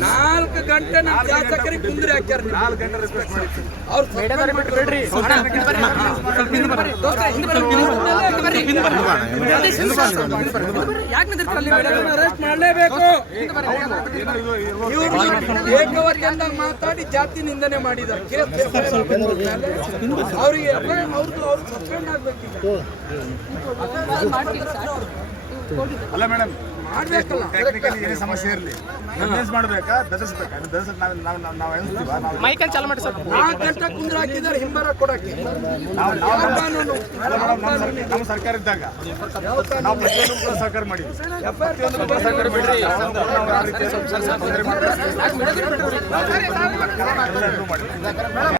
ನಾಲ್ಕು ಗಂಟೆ ನಮ್ಮ ಶಾಸಕರಿಗೆ ಕುಂದ್ರಿ ಹಾಕ್ಯಾರ. 4 ಗಂಟೆ ರೆಸ್ಪೆಕ್ಟ್ ಮಾಡಿ ಅವ್ರು ಬಿಡ್ರಿ. ಅರೆಸ್ಟ್ ಮಾಡಲೇಬೇಕು. ಇವರು ಏಕವರ್ಗದಿಂದ ಮಾತಾಡಿ ಜಾತಿ ನಿಂದನೆ ಮಾಡಿದ್ದಾರೆ. ಅವರಿಗೆ ಅವ್ರು ಸಸ್ಪೆಂಡ್ ಆಗ್ಬೇಕೀಗ. ಅಲ್ಲ ಮೇಡಮ್, ಮಾಡ್ಬೇಕಲ್ಲ. ಟೆಕ್ನಿಕಲಿ ಏನೇ ಸಮಸ್ಯೆ ಇರಲಿ ಕನ್ವಿನ್ಸ್ ಮಾಡಬೇಕಾ, ಬೆದರಿಸಬೇಕಾ? ಮೈಕಲ್ ಚಾಲು ಮಾಡಿ ಸರ್. 4 ಗಂಟೆ ಕುಂದ್ರ ಹಾಕಿದ್ದಾರೆ ಹಿಂಬರ ಕೊಡಕ್ಕೆ. ನಮ್ಮ ಸರ್ಕಾರ ಇದ್ದಾಗ ನಾವು ಪ್ರತಿಯೊಂದು ಕೂಡ ಸಹಕಾರ ಮಾಡಿದ್ವಿ. ಸಹಕಾರ ಮಾಡಿ